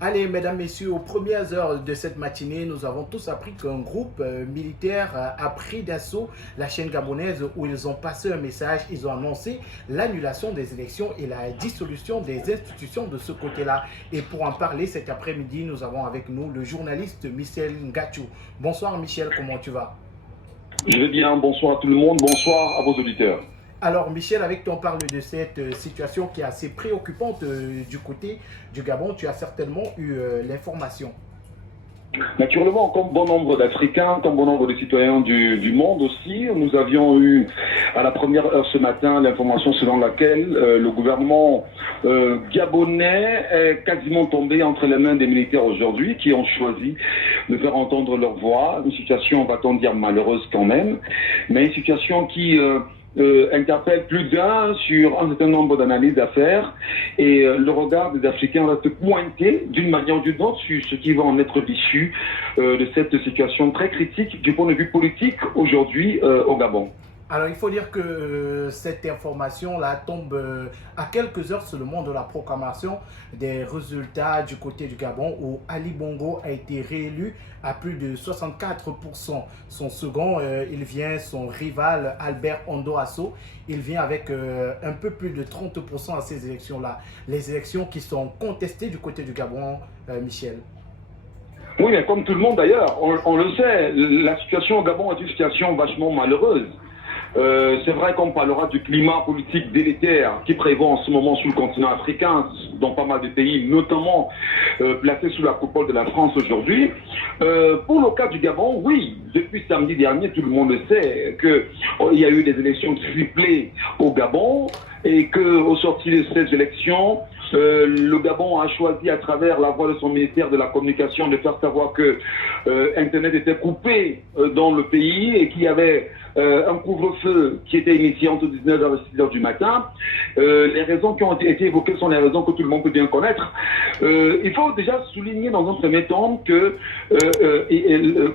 Allez, mesdames, messieurs, aux premières heures de cette matinée, nous avons tous appris qu'un groupe militaire a pris d'assaut la chaîne gabonaise où ils ont passé un message. Ils ont annoncé l'annulation des élections et la dissolution des institutions de ce côté-là. Et pour en parler cet après-midi, nous avons avec nous le journaliste Michel Ngachou. Bonsoir Michel, comment tu vas? Je vais bien, bonsoir à tout le monde, bonsoir à vos auditeurs. Alors Michel, avec toi on parle de cette situation qui est assez préoccupante du côté du Gabon. Tu as certainement eu l'information. Naturellement, comme bon nombre d'Africains, comme bon nombre de citoyens du monde aussi, nous avions eu à la première heure ce matin l'information selon laquelle le gouvernement gabonais est quasiment tombé entre les mains des militaires aujourd'hui qui ont choisi de faire entendre leur voix. Une situation, va-t-on dire, malheureuse quand même, mais une situation qui interpelle plus d'un sur un certain nombre d'analyses à faire et le regard des Africains reste pointé d'une manière ou d'une autre sur ce qui va en être issu de cette situation très critique du point de vue politique aujourd'hui au Gabon. Alors, il faut dire que cette information-là tombe à quelques heures seulement de la proclamation des résultats du côté du Gabon où Ali Bongo a été réélu à plus de 64%. Son second, son rival Albert Ondoasso, il vient avec un peu plus de 30% à ces élections-là. Les élections qui sont contestées du côté du Gabon, Michel. Oui, mais comme tout le monde d'ailleurs, on le sait, la situation au Gabon est une situation vachement malheureuse. C'est vrai qu'on parlera du climat politique délétère qui prévaut en ce moment sur le continent africain, dans pas mal de pays, notamment placés sous la coupole de la France aujourd'hui. Pour le cas du Gabon, oui, depuis samedi dernier, tout le monde le sait, qu'il y a eu des élections triplées au Gabon et qu'au sorti de ces élections, le Gabon a choisi à travers la voix de son ministère de la Communication de faire savoir que Internet était coupé dans le pays et qu'il y avait un couvre-feu qui était initié entre 19h et 6h du matin. Les raisons qui ont été évoquées sont les raisons que tout le monde peut bien connaître. Il faut déjà souligner dans un premier temps que,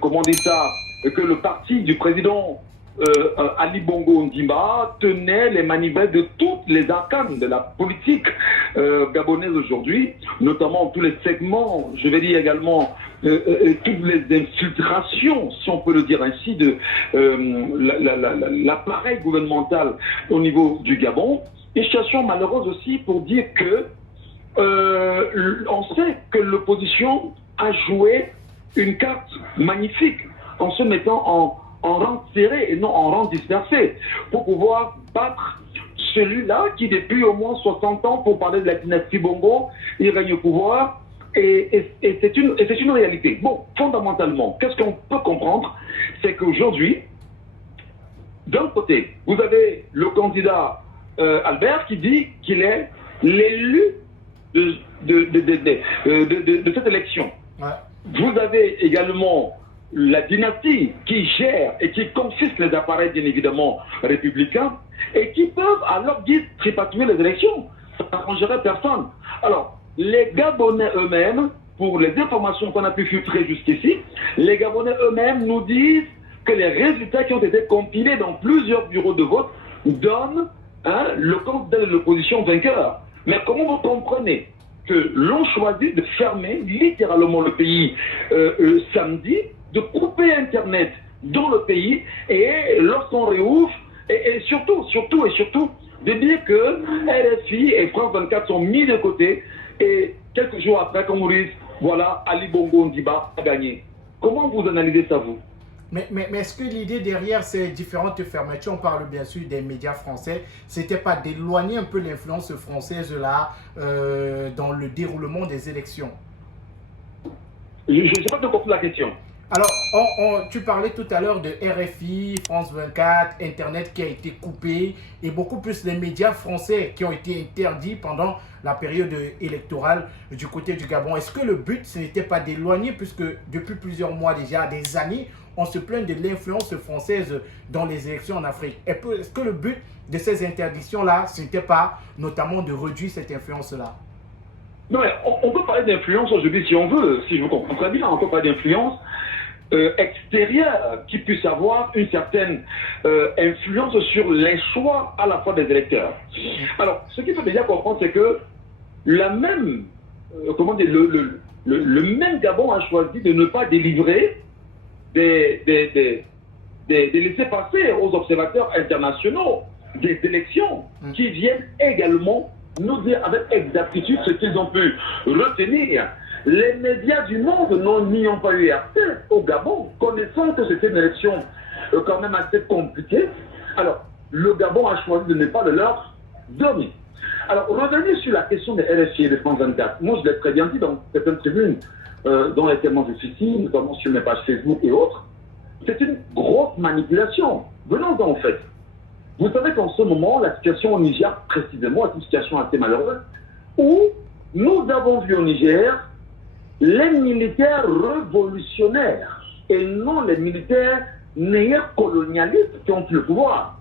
comment dire ça, que le parti du président Ali Bongo Ondimba tenait les manivelles de toutes les arcanes de la politique gabonaise aujourd'hui, notamment tous les segments, je vais dire également toutes les infiltrations, si on peut le dire ainsi, de l'appareil gouvernemental au niveau du Gabon. Une situation malheureuse aussi pour dire que on sait que l'opposition a joué une carte magnifique en se mettant en rang serré et non en rang dispersé, pour pouvoir battre celui-là qui, depuis au moins 60 ans, pour parler de la dynastie Bongo, il règne au pouvoir, et c'est une réalité. Bon, fondamentalement, qu'est-ce qu'on peut comprendre? C'est qu'aujourd'hui, d'un côté, vous avez le candidat Albert qui dit qu'il est l'élu de cette élection. Ouais. Vous avez également la dynastie qui gère et qui confisque les appareils, bien évidemment, républicains, et qui peuvent alors dire tripatouiller les élections. Ça n'arrangerait personne. Alors, les Gabonais eux-mêmes, pour les informations qu'on a pu filtrer jusqu'ici, les Gabonais eux-mêmes nous disent que les résultats qui ont été compilés dans plusieurs bureaux de vote donnent le candidat de l'opposition vainqueur. Mais comment vous comprenez que l'on choisit de fermer littéralement le pays samedi, de couper Internet dans le pays, et lorsqu'on réouvre, et surtout, de dire que RFI et France 24 sont mis de côté, et quelques jours après, comme vous dites, voilà, Ali Bongo Ondimba a gagné. Comment vous analysez ça, vous? Mais est-ce que l'idée derrière ces différentes fermetures, on parle bien sûr des médias français, c'était pas d'éloigner un peu l'influence française là dans le déroulement des élections? Je ne sais pas de comprendre la question. Alors, tu parlais tout à l'heure de RFI, France 24, Internet qui a été coupé et beaucoup plus les médias français qui ont été interdits pendant la période électorale du côté du Gabon. Est-ce que le but, ce n'était pas d'éloigner, puisque depuis plusieurs mois déjà, des années, on se plaint de l'influence française dans les élections en Afrique? Est-ce que le but de ces interdictions-là, ce n'était pas notamment de réduire cette influence-là? Non, mais on peut parler d'influence aujourd'hui si on veut, si je vous comprends très bien, on peut parler d'influence extérieure qui puisse avoir une certaine influence sur les choix à la fois des électeurs. Alors, ce qu'il faut déjà comprendre, c'est que la même, comment dire, le même Gabon a choisi de ne pas délivrer des laissés-passer aux observateurs internationaux des élections qui viennent également nous dire avec exactitude ce qu'ils ont pu retenir. Les médias du monde n'y ont pas eu accès au Gabon, connaissant que c'était une élection quand même assez compliquée. Alors, le Gabon a choisi de ne pas le leur donner. Alors, revenir sur la question des RFI et des France 24. Moi, je l'ai très bien dit dans certaines tribunes, dont les témoins de suicide, notamment sur mes pages Facebook et autres. C'est une grosse manipulation. Venons-en en fait. Vous savez qu'en ce moment, la situation au Niger, précisément, est une situation assez malheureuse, où nous avons vu au Niger les militaires révolutionnaires et non les militaires néo-colonialistes qui ont pris le pouvoir.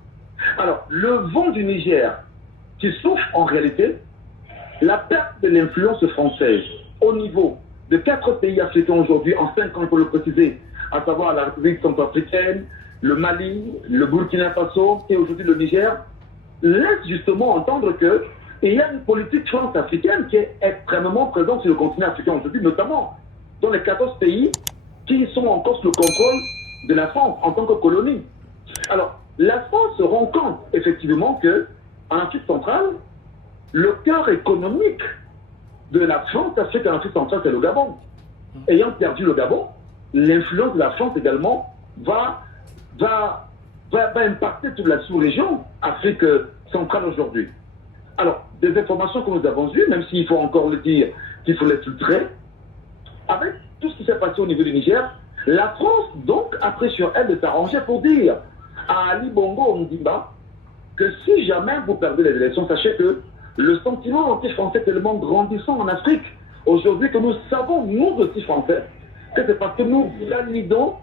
Alors, le vent du Niger qui souffre en réalité la perte de l'influence française au niveau de 4 pays africains aujourd'hui, en 5 ans, il faut le préciser, à savoir la République centrafricaine, le Mali, le Burkina Faso et aujourd'hui le Niger, laisse justement entendre qu'il y a une politique france-africaine qui est extrêmement présente sur le continent africain aujourd'hui, notamment dans les 14 pays qui sont encore sous le contrôle de la France en tant que colonie. Alors, la France se rend compte effectivement qu'en Afrique centrale, le cœur économique de la France-Afrique en Afrique centrale, c'est le Gabon. Ayant perdu le Gabon, l'influence de la France également va impacter toute la sous-région Afrique centrale aujourd'hui. Alors, des informations que nous avons eues, même s'il faut encore le dire, qu'il faut les filtrer, avec tout ce qui s'est passé au niveau du Niger, la France, donc, a pris sur elle de s'arranger pour dire à Ali Bongo Ondimba que si jamais vous perdez les élections, sachez que le sentiment anti-français est tellement grandissant en Afrique aujourd'hui que nous savons, nous aussi français, que c'est parce que nous validons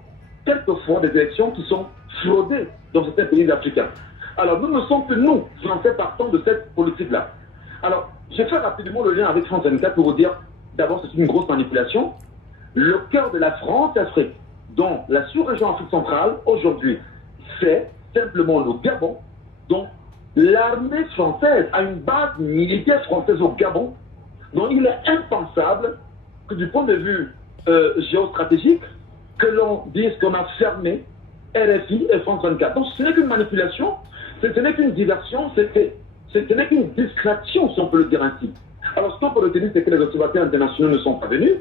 quelquefois des élections qui sont fraudées dans certains pays africains. Alors nous ne sommes que nous, Français, partants de cette politique-là. Alors, je fais rapidement le lien avec France 24 pour vous dire, d'abord c'est une grosse manipulation. Le cœur de la France-Afrique, dont la sous-région Afrique centrale, aujourd'hui, c'est simplement le Gabon, dont l'armée française a une base militaire française au Gabon, dont il est impensable que du point de vue géostratégique, que l'on dise qu'on a fermé RFI et France 24. Donc ce n'est qu'une manipulation, ce n'est qu'une diversion, ce n'est qu'une distraction, si on peut le dire ainsi. Alors ce qu'on peut retenir, c'est que les observateurs internationaux ne sont pas venus,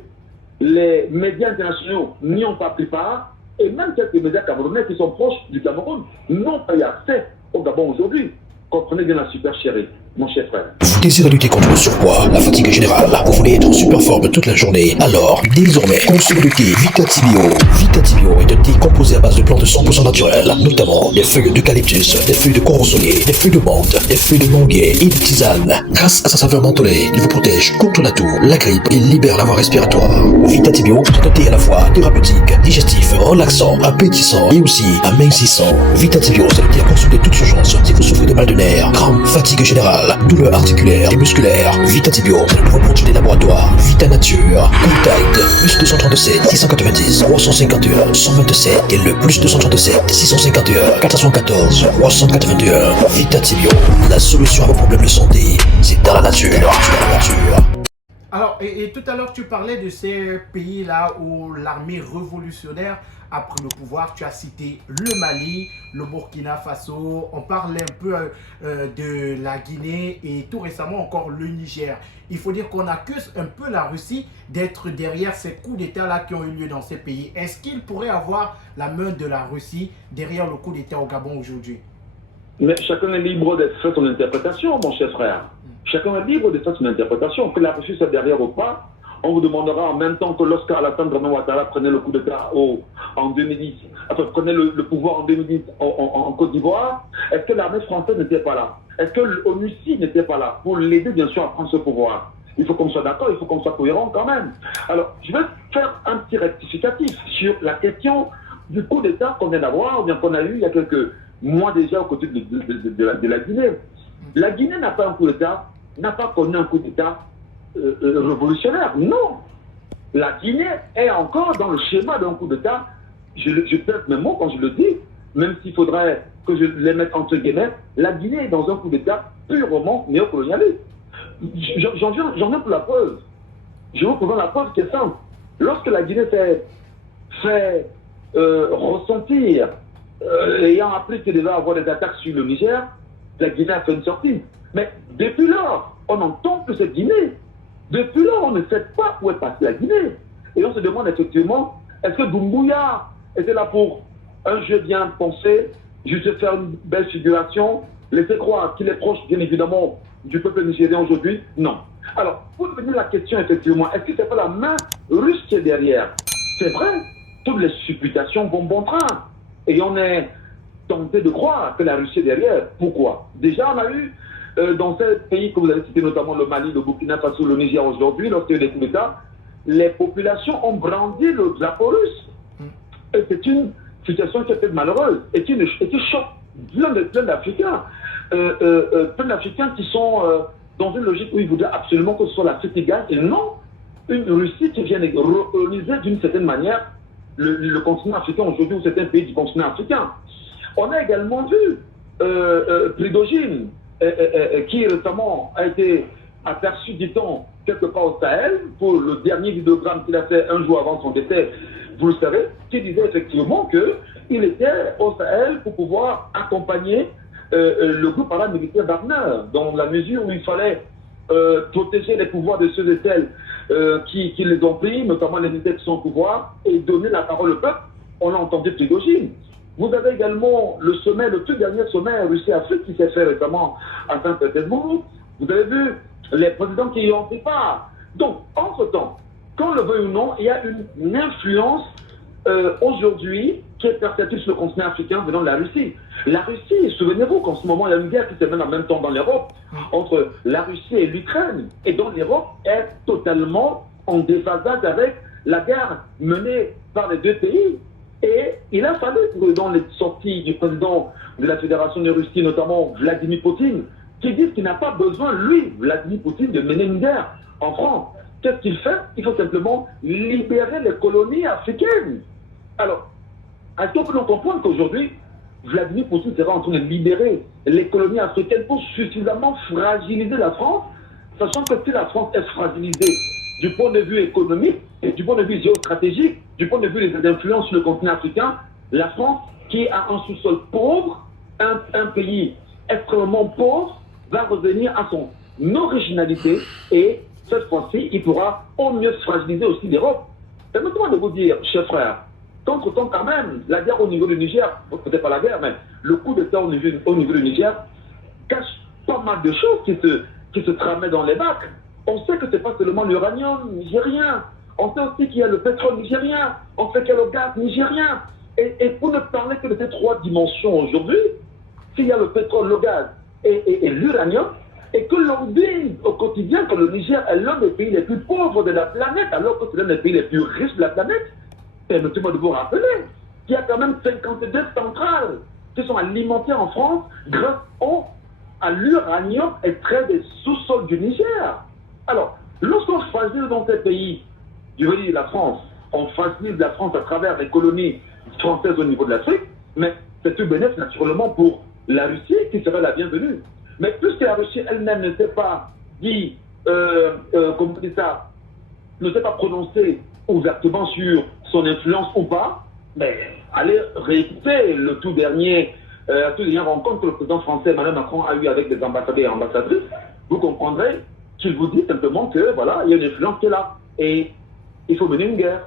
les médias internationaux n'y ont pas pris part, et même quelques médias camerounais qui sont proches du Cameroun n'ont pas eu accès au Gabon aujourd'hui. Comprenez bien la super chérie, mon cher frère. Vous désirez lutter contre le surpoids, la fatigue générale, vous voulez être en super forme toute la journée, alors désormais, consommez le thé Vitatibio. Vitatibio est un thé composé à base de plantes 100% naturelles, notamment des feuilles d'eucalyptus, des feuilles de corosonnier, des feuilles de menthe, des feuilles de manguier et de tisane. Grâce à sa saveur mentholée, il vous protège contre la toux, la grippe et libère la voie respiratoire. Vitatibio, c'est un thé à la fois thérapeutique, digestif, relaxant, appétissant et aussi amincissant. Vitatibio, c'est le thé à consommer toute urgence si vous souffrez de mal de nerfs, crampes, fatigue générale, douleurs articulaires et musculaires. Vitatibio, c'est le nouveau produit des laboratoires Vita Nature. Contact plus 237 690 351 127 et le plus 237 651 414 381. Vitatibio, la solution à vos problèmes de santé, c'est dans la nature. Alors, et tout à l'heure, tu parlais de ces pays-là où l'armée révolutionnaire a pris le pouvoir. Tu as cité le Mali, le Burkina Faso. On parlait un peu de la Guinée et tout récemment encore le Niger. Il faut dire qu'on accuse un peu la Russie d'être derrière ces coups d'État-là qui ont eu lieu dans ces pays. Est-ce qu'il pourrait avoir la main de la Russie derrière le coup d'État au Gabon aujourd'hui? Mais chacun est libre de faire son interprétation, mon cher frère. Chacun est libre de faire son interprétation. Que la Russie soit derrière ou pas, on vous demandera en même temps que lorsqu'Alassane Draman Ouattara prenait le coup d'État en 2010, enfin prenait le pouvoir en 2010 en Côte d'Ivoire, est-ce que l'armée française n'était pas là? Est-ce que l'ONUCI n'était pas là pour l'aider bien sûr à prendre ce pouvoir? Il faut qu'on soit d'accord, il faut qu'on soit cohérent quand même. Alors, je vais faire un petit rectificatif sur la question du coup d'État qu'on vient d'avoir, ou bien qu'on a eu il y a quelques mois déjà aux côtés de la Guinée. La Guinée n'a pas un coup d'État, n'a pas connu un coup d'État révolutionnaire. Non. La Guinée est encore dans le schéma d'un coup d'État. Je pèse mes mots quand je le dis, même s'il faudrait que je les mette entre guillemets. La Guinée est dans un coup d'État purement néocolonialiste. J'en viens pour la preuve. Je vous présente la preuve qui est simple. Lorsque la Guinée s'est fait ressentir, ayant appris qu'il devait avoir des attaques sur le Niger, la Guinée a fait une sortie. Mais depuis lors, on n'entend plus cette Guinée. Depuis lors, on ne sait pas où est passée la Guinée. Et on se demande effectivement, est-ce que Doumbouya était là pour un jeu bien pensé, juste faire une belle figuration, laisser croire qu'il est proche, bien évidemment, du peuple nigérien aujourd'hui? Non. Alors, pour devenir la question, effectivement, est-ce que c'est pas la main russe qui est derrière? C'est vrai, toutes les supputations vont bon train. Et on est tenté de croire que la Russie est derrière. Pourquoi? Déjà, on a eu, dans ces pays que vous avez cités, notamment le Mali, le Burkina Faso, le Niger aujourd'hui, lorsqu'il y a eu des coups d'État, les populations ont brandi le drapeau russe. Et c'est une situation qui est peut-être malheureuse et qui choque plein d'Africains. Plein d'Africains qui sont dans une logique où ils voudraient absolument que ce soit l'Afrique qui gagne et non une Russie qui vient recoloniser d'une certaine manière le continent africain aujourd'hui ou certains pays du continent africain. On a également vu Prigojine qui récemment a été aperçu, dit-on, quelque part au Sahel pour le dernier vidéogramme qu'il a fait un jour avant son décès, vous le savez, qui disait effectivement qu'il était au Sahel pour pouvoir accompagner le groupe paramilitaire Wagner, dans la mesure où il fallait protéger les pouvoirs de ceux et celles qui les ont pris, notamment les militaires qui sont au pouvoir, et donner la parole au peuple. On a entendu Prigojine. Vous avez également le sommet, le tout dernier sommet Russie-Afrique qui s'est fait récemment à Saint-Pétersbourg. Vous avez vu les présidents qui y ont pris part. Donc, entre-temps, qu'on le veuille ou non, il y a une influence aujourd'hui qui est perceptible sur le continent africain venant de la Russie. La Russie, souvenez-vous qu'en ce moment, il y a une guerre qui se mène en même temps dans l'Europe entre la Russie et l'Ukraine. Et donc l'Europe est totalement en déphasage avec la guerre menée par les deux pays. Et il a fallu que dans les sorties du président de la Fédération de Russie, notamment Vladimir Poutine, qui disent qu'il n'a pas besoin, lui, Vladimir Poutine, de mener une guerre en France. Qu'est-ce qu'il fait? Il faut simplement libérer les colonies africaines. Alors, est-ce qu'on peut comprendre qu'aujourd'hui, Vladimir Poutine sera en train de libérer les colonies africaines pour suffisamment fragiliser la France, sachant que si la France est fragilisée du point de vue économique, et du point de vue géostratégique, du point de vue des influences sur le continent africain, la France, qui a un sous-sol pauvre, un pays extrêmement pauvre, va revenir à son originalité et cette fois-ci, il pourra au mieux fragiliser aussi l'Europe. Permettez-moi de vous dire, chers frères, qu'entre-temps quand même, la guerre au niveau du Niger, peut-être pas la guerre, mais le coup d'État au niveau du Niger cache pas mal de choses qui se tramaient dans les bacs. On sait que ce n'est pas seulement l'uranium nigérien, on sait aussi qu'il y a le pétrole nigérien, on sait qu'il y a le gaz nigérien. Et pour ne parler que de ces trois dimensions aujourd'hui, s'il y a le pétrole, le gaz et l'uranium, et que l'on dit au quotidien que le Niger est l'un des pays les plus pauvres de la planète, alors que c'est l'un des pays les plus riches de la planète, permettez-moi de vous rappeler qu'il y a quand même 52 centrales qui sont alimentées en France grâce à l'uranium extrait des sous-sols du Niger. Alors, lorsqu'on fragilise dans ces pays, je veux dire la France, on fragilise la France à travers les colonies françaises au niveau de l'Afrique, mais c'est tout bénéfice naturellement pour la Russie qui serait la bienvenue. Mais puisque la Russie elle-même ne s'est pas dit, comment on dit ça, ne s'est pas prononcée ouvertement sur son influence ou pas, mais allez réécouter la toute dernière rencontre que le président français Emmanuel Macron a eu avec des ambassadeurs et ambassadrices, vous comprendrez qu'il vous dit simplement que voilà, il y a une influence qui est là et il faut mener une guerre.